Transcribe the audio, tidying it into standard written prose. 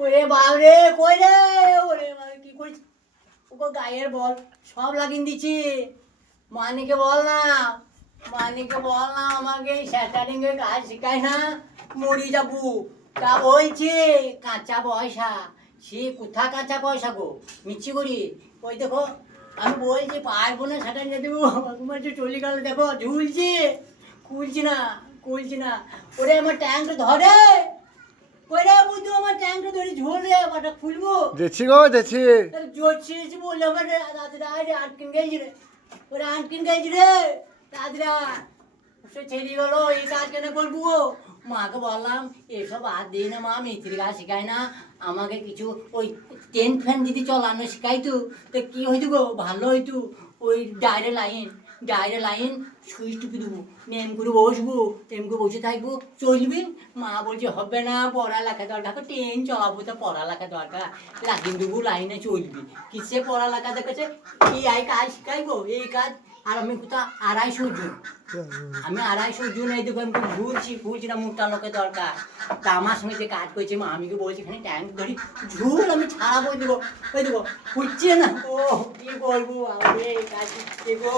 ওরে বাবরে কই রে, ওরে বাবা কি করিস? ওকে গায়ের বল সব লাগিয়ে দিচ্ছি। মানিকে বল না, মানিকে বল না, আমাকে এই স্যাটারিং এর কাজ শেখায় না, মরি যাবো। তা বলছি কাঁচা পয়সা, সে কোথা কাঁচা পয়সা গো, মিচ্ছি করি। ওই দেখো আমি বলছি পারবো না স্যাটারিং দেবো, বলছি চলে গেল, দেখো ঝুলছি, খুলছি না, খুলছি না। ওরে আমার ট্যাঙ্ক ধরে, ওরে বুঝু আমার ট্যাঙ্ক ধরে ঝোল রে, ওটা খুলবো। দেখছি গো দেখছি। জোরছি বললে আমার দাদরা আটকিন গেছি রে, ওরা আটকিন গেছি রে দাদরা। সে ছেড়ে গেলো, এই কাজ কেন করবো গো? মাকে বললাম এসব আর দিই না মা, মিস্ত্রি কাজ শেখায় না আমাকে, কিছু ওই টেন্ট ফ্যান যদি চলানো শেখাইতো তো কি হইতো গো, ভালো হইতো। ওই ডাইরে লাইন সুইচ টিপে দেবো, নেম করে বসবো, এম করে বসে থাকবো, চলবি। মা বলছে হবে না, পড়ালেখা দরকার, ট্রেন চলাবো তো পড়ালেখা দরকার, লাগিয়ে দেবো লাইনে চলবি। কিসে পড়ালেখা দেখেছে, এই কাজ শিখাইবো, এই কাজ। আর আমি কোথাও 250 জন, আমি 250 জন, এই দেখো আমি ঘুরছি না, মুখটা লোকের দরকার। তা আমার সঙ্গে যে কাজ করছে মা, আমি বলছি এখানে ট্যাঙ্ক ধরি ঝুল, আমি ছাড়াবো, দেবো ওই দেবো, হচ্ছে না। ও কি বলবো, আমি কাজ শিখে গো।